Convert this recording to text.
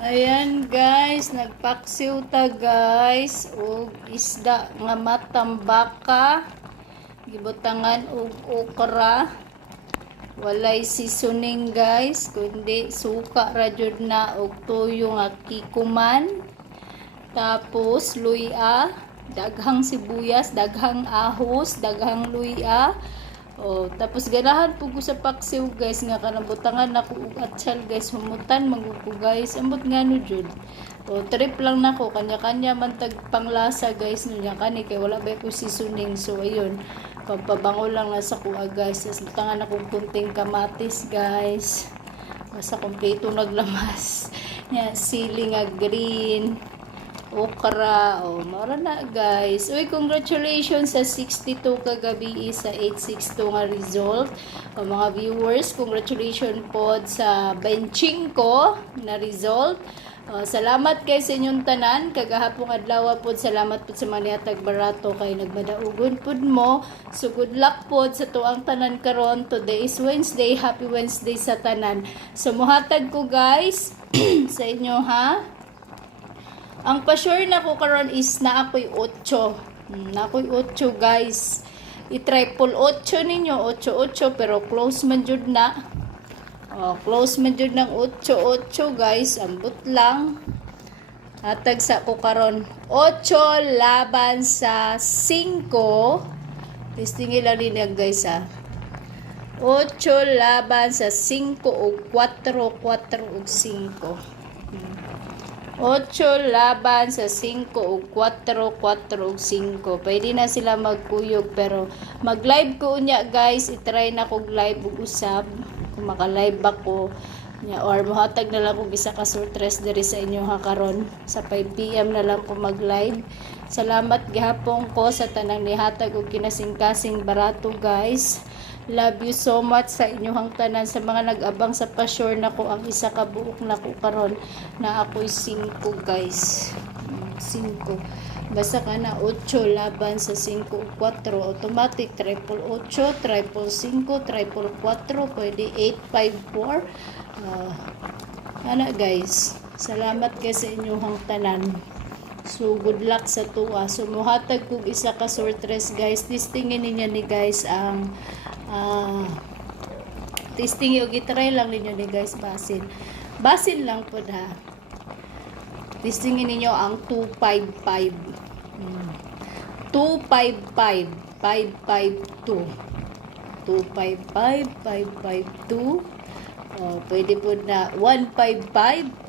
Ayan guys, nagpaksiw ta guys og isda nga matambaka, gibutangan og okra. Walay seasoning guys, kundi suka ra jud na og toyo nga kikuman. Tapos luya, daghang sibuyas, daghang ahos, daghang luya. Tapos ganahan po ko sa paksiw guys nga kanang butangan nako og atsal guys, humutan maguko guys, ambot ngano jud. Trip lang nako, kanya-kanya man tag panglasa guys niya kani kay wala ba ko seasoning. So ayun, pampabango lang na sa kuha guys. Tapos butangan akong kunting kamatis guys. Basta kompleto naglamas. Nya sili nga green, okra, mara na guys. Uy, congratulations sa 62 kagabi sa 862 nga result. Mga viewers, congratulations po sa 25 na result. Salamat kay sa inyong tanan. Kagahapong adlaw po, salamat po sa mga nihatag barato kay nagmadaugon po mo. So good luck po sa tuang tanan karon. Today is Wednesday. Happy Wednesday sa tanan. So muhatag ko guys sa inyo ha. Ang pa-sure na ko karon is na ako'y 8. Na ako'y 8 guys. I-triple 8 ninyo. 8-8 pero close man jud na. Close man jud ng 8-8 guys. Ambot lang. Hatag sa ko karon 8 laban sa 5. Testing lang din yan guys ha. 8 laban sa 5 o 4 o 5. 8 laban sa 5 o 4 o 5. Pwede na sila magkuyog pero mag-live ko unya guys. I-try na kog live ug usab kung maka-live ako nya or mohatag na lang kog isa ka surprise diri sa inyo ha karon sa 5 PM na lang ko mag-live. Salamat gihapon ko sa tanang nihatag og kinasing-kasing barato guys. Love you so much sa inyong tanan, sa mga nag-abang sa pa-sure na ko ang isa ka buok na ko karon na ako'y 5 guys. 5. Basta ka na 8 laban sa 5 o 4. Automatic triple 8, triple 5, triple 4, pwede 8, 5, 4. Ana guys. Salamat guys sa inyong tanan. So good luck sa tuwa. So muhatag kog isa ka surprise guys. Testingin ninyo ni guys ang testing yung gitry lang ninyo ni guys, basin lang po ha. Testingin ninyo ang 255 255 552 255 552. Pwede po na 155